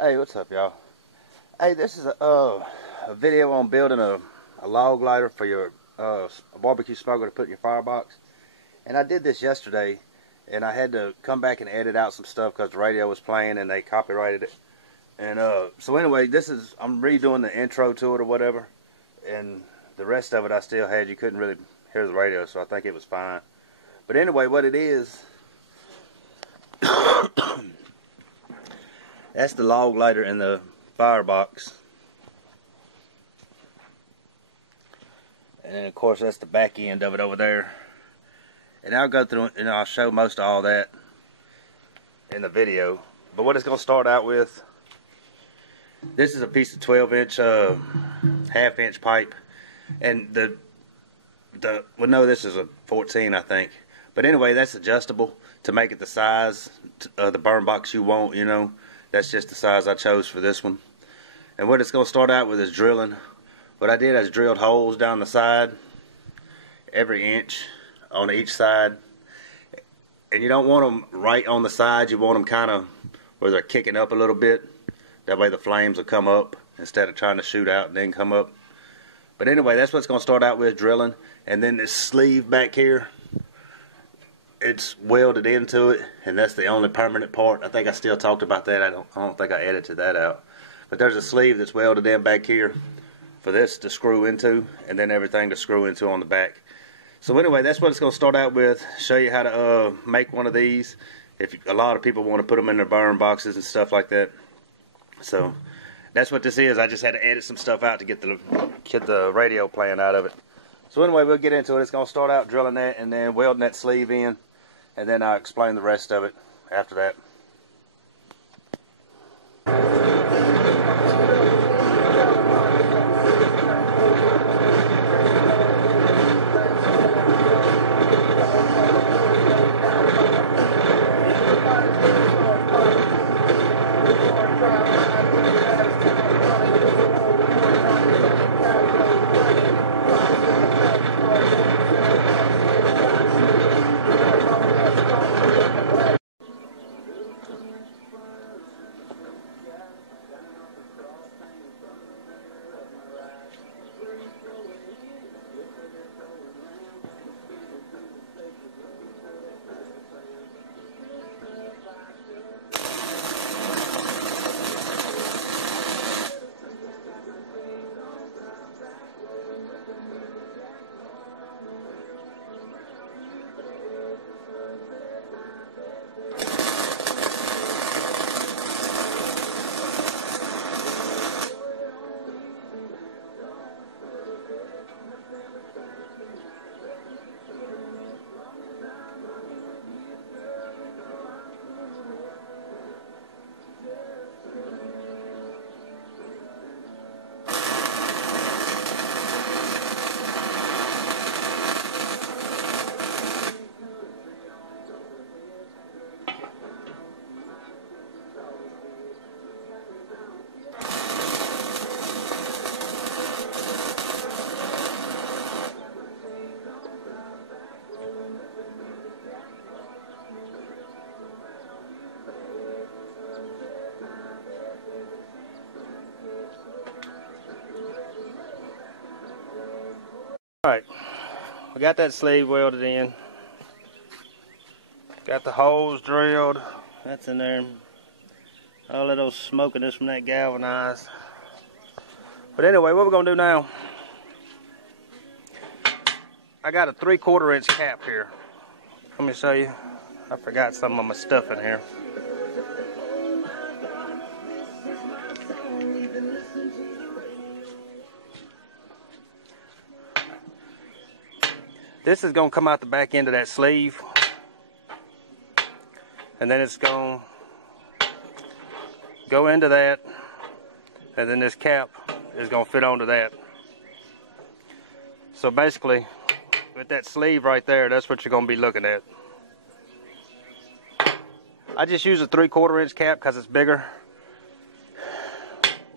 Hey, what's up, y'all? Hey, this is a video on building a log lighter for your a barbecue smoker to put in your firebox. And I did this yesterday, and I had to come back and edit out some stuff because the radio was playing and they copyrighted it. And so anyway, I'm redoing the intro to it or whatever, and the rest of it I still had. You couldn't really hear the radio, so I think it was fine. But anyway, what it is, that's the log lighter in the firebox. And then of course that's the back end of it over there. And I'll go through and I'll show most of all that in the video. But what it's going to start out with, this is a piece of 12-inch half-inch pipe. And well, no, this is a 14, I think. But anyway, that's adjustable to make it the size of the burn box you want, you know. That's just the size I chose for this one. And what it's going to start out with is drilling. What I did is drilled holes down the side, every inch on each side. And you don't want them right on the sides. You want them kind of where they're kicking up a little bit. That way the flames will come up instead of trying to shoot out and then come up. But anyway, that's what it's going to start out with, drilling. And then this sleeve back here, it's welded into it, and that's the only permanent part. I think I still talked about that. I don't think I edited that out. But there's a sleeve that's welded in back here for this to screw into, and then everything to screw into on the back. So anyway, that's what it's going to start out with. Show you how to make one of these. If a lot of people want to put them in their burn boxes and stuff like that. So that's what this is. I just had to edit some stuff out to get the radio playing out of it. So anyway, we'll get into it. It's going to start out drilling that and then welding that sleeve in. And then I'll explain the rest of it after that. Alright, we got that sleeve welded in. Got the holes drilled. That's in there. All of those smokiness from that galvanized. But anyway, what we're going to do now, I got a 3/4 inch cap here. Let me show you. I forgot some of my stuff in here. This is going to come out the back end of that sleeve, and then it's going to go into that, and then this cap is going to fit onto that. So basically, with that sleeve right there, that's what you're going to be looking at. I just use a 3/4 inch cap because it's bigger.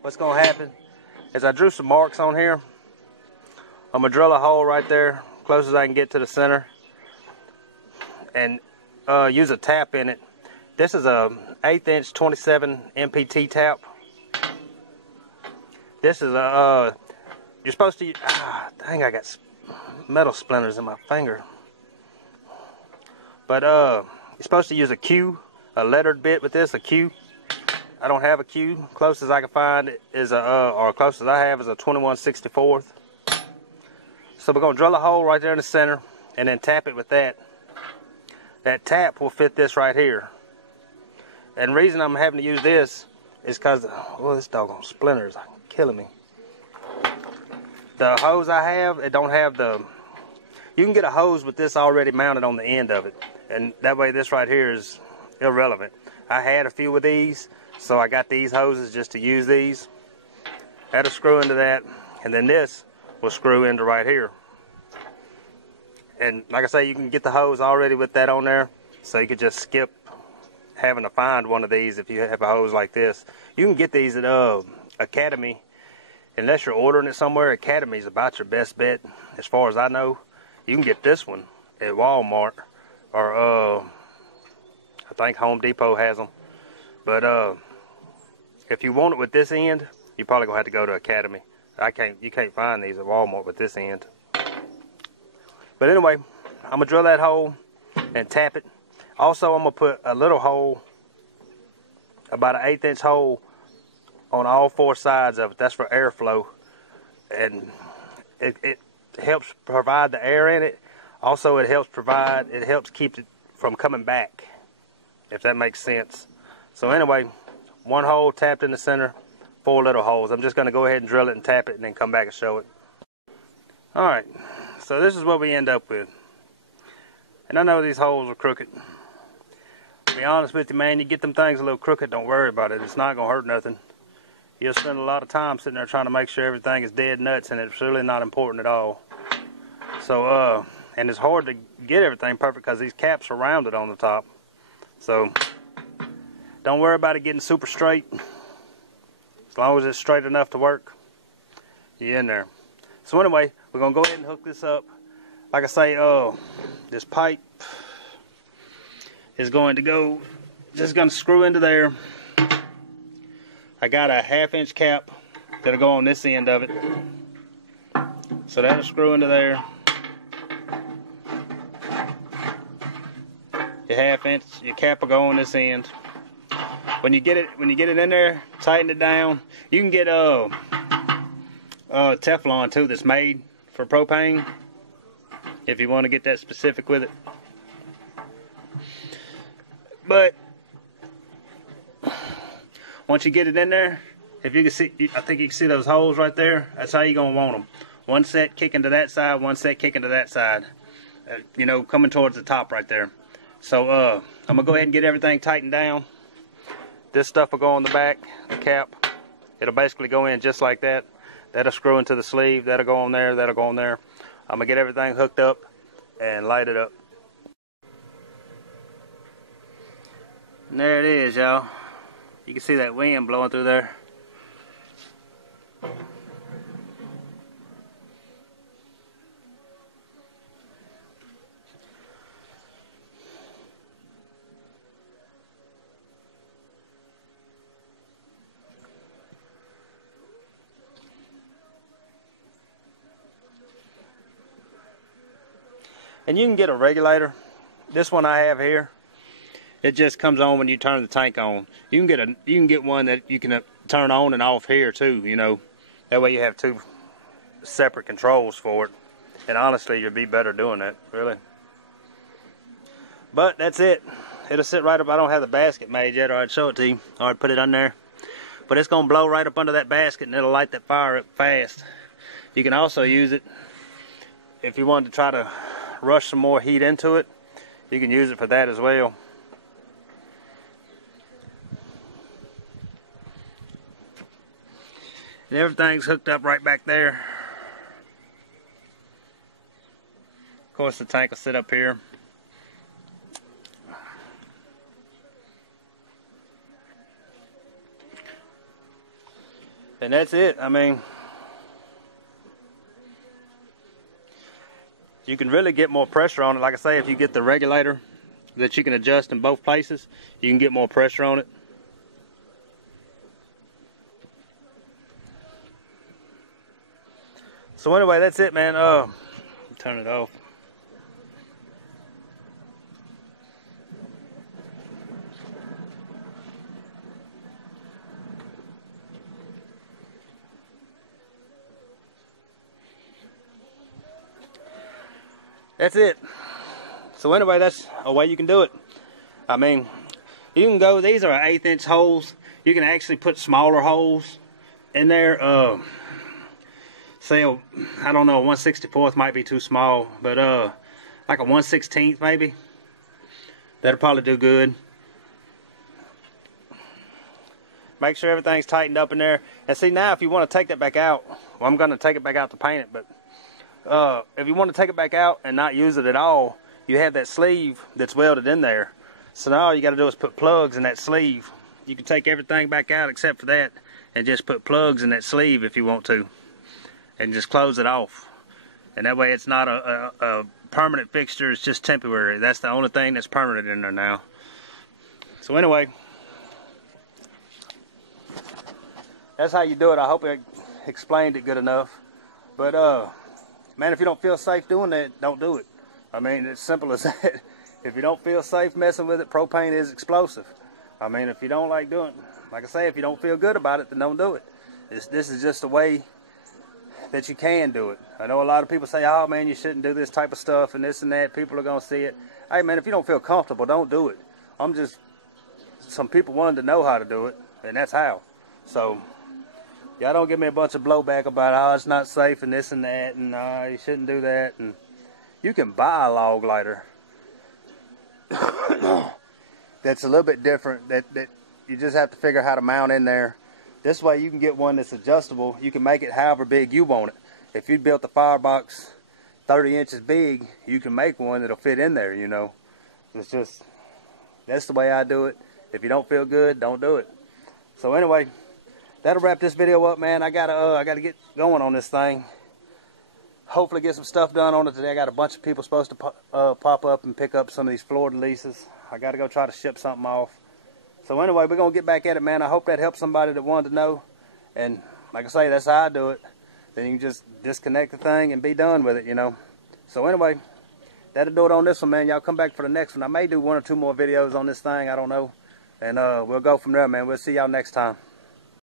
What's going to happen is I drew some marks on here. I'm going to drill a hole right there, close as I can get to the center, and use a tap in it. This is a 1/8 inch 27 MPT tap. This is a, you're supposed to, dang, I got metal splinters in my finger. But you're supposed to use a Q, a lettered bit with this, a Q. I don't have a Q. Closest I can find is or closest I have is a 21/64. So we're gonna drill a hole right there in the center, and then tap it with that. That tap will fit this right here. And the reason I'm having to use this is because, oh, this doggone splinters are killing me. The hose I have, it don't have the. You can get a hose with this already mounted on the end of it, and that way this right here is irrelevant. I had a few of these. So I got these hoses just to use these. That'll screw into that, and then this will screw into right here. And like I say, you can get the hose already with that on there, so you could just skip having to find one of these if you have a hose like this. You can get these at Academy, unless you're ordering it somewhere. Academy is about your best bet, as far as I know. You can get this one at Walmart, or I think Home Depot has them. But if you want it with this end, you're probably gonna have to go to Academy. You can't find these at Walmart with this end. But anyway, I'm gonna drill that hole and tap it. Also, I'm gonna put a little hole, about an 1/8 inch hole, on all 4 sides of it. That's for airflow, and it helps provide the air in it. Also, it helps keep it from coming back, if that makes sense. So anyway, 1 hole tapped in the center, 4 little holes. I'm just going to go ahead and drill it and tap it and then come back and show it. Alright, so this is what we end up with. And I know these holes are crooked. To be honest with you, man, you get them things a little crooked, don't worry about it. It's not going to hurt nothing. You'll spend a lot of time sitting there trying to make sure everything is dead nuts, and it's really not important at all. So, and it's hard to get everything perfect because these caps are rounded on the top. So, don't worry about it getting super straight. As long as it's straight enough to work, you're in there. So anyway, we're going to go ahead and hook this up. Like I say, this pipe is going to go, just going to screw into there. I got a 1/2 inch cap that'll go on this end of it. So that'll screw into there. Your 1/2 inch, your cap will go on this end. When you get it in there, tighten it down. You can get Teflon too, that's made for propane, if you want to get that specific with it. But once you get it in there, if you can see, I think you can see those holes right there. That's how you're gonna want them. One set kicking to that side, one set kicking to that side. You know, coming towards the top right there. So I'm gonna go ahead and get everything tightened down. This stuff will go on the back, the cap. It'll basically go in just like that. That'll screw into the sleeve. That'll go on there. That'll go on there. I'm gonna get everything hooked up and light it up. And there it is, y'all. You can see that wind blowing through there. And you can get a regulator. This one I have here, it just comes on when you turn the tank on. You can get one that you can turn on and off here too, you know. That way you have 2 separate controls for it. And honestly, you'd be better doing that, really. But that's it. It'll sit right up. I don't have the basket made yet, or I'd show it to you, or I'd put it on there. But it's gonna blow right up under that basket and it'll light that fire up fast. You can also use it if you wanted to try to rush some more heat into it. You can use it for that as well. And everything's hooked up right back there. Of course, the tank will sit up here. And that's it. I mean, you can really get more pressure on it. Like I say, if you get the regulator that you can adjust in both places, you can get more pressure on it. So anyway, that's it, man. Turn it off. That's it. So anyway, that's a way you can do it. I mean, you can go, these are 1/8 inch holes. You can actually put smaller holes in there. Say, I don't know, 1/64 might be too small, but like a 1/16 maybe. That'll probably do good. Make sure everything's tightened up in there. And see, now if you want to take that back out, well, I'm going to take it back out to paint it, but if you want to take it back out and not use it at all, you have that sleeve that's welded in there. So now all you got to do is put plugs in that sleeve. You can take everything back out except for that and just put plugs in that sleeve if you want to, and just close it off. And that way it's not a permanent fixture, it's just temporary. That's the only thing that's permanent in there now. So anyway, that's how you do it. I hope I explained it good enough. But man, if you don't feel safe doing that, don't do it. I mean, it's simple as that. If you don't feel safe messing with it, propane is explosive. I mean, if you don't like doing it, like I say, if you don't feel good about it, then don't do it. This is just a way that you can do it. I know a lot of people say, oh man, you shouldn't do this type of stuff and this and that. People are going to see it. Hey man, if you don't feel comfortable, don't do it. Some people wanted to know how to do it, and that's how. So, y'all don't give me a bunch of blowback about, oh, it's not safe and this and that, and you shouldn't do that. And you can buy a log lighter that's a little bit different, that you just have to figure out how to mount in there. This way you can get one that's adjustable. You can make it however big you want it. If you built the firebox 30 inches big, you can make one that'll fit in there, you know. It's just, that's the way I do it. If you don't feel good, don't do it. So anyway, that'll wrap this video up, man. I gotta get going on this thing. Hopefully get some stuff done on it today. I got a bunch of people supposed to pop up and pick up some of these floor leases. I got to go try to ship something off. So anyway, we're going to get back at it, man. I hope that helps somebody that wanted to know. And like I say, that's how I do it. Then you can just disconnect the thing and be done with it, you know. So anyway, that'll do it on this one, man. Y'all come back for the next one. I may do 1 or 2 more videos on this thing. I don't know. And we'll go from there, man. We'll see y'all next time.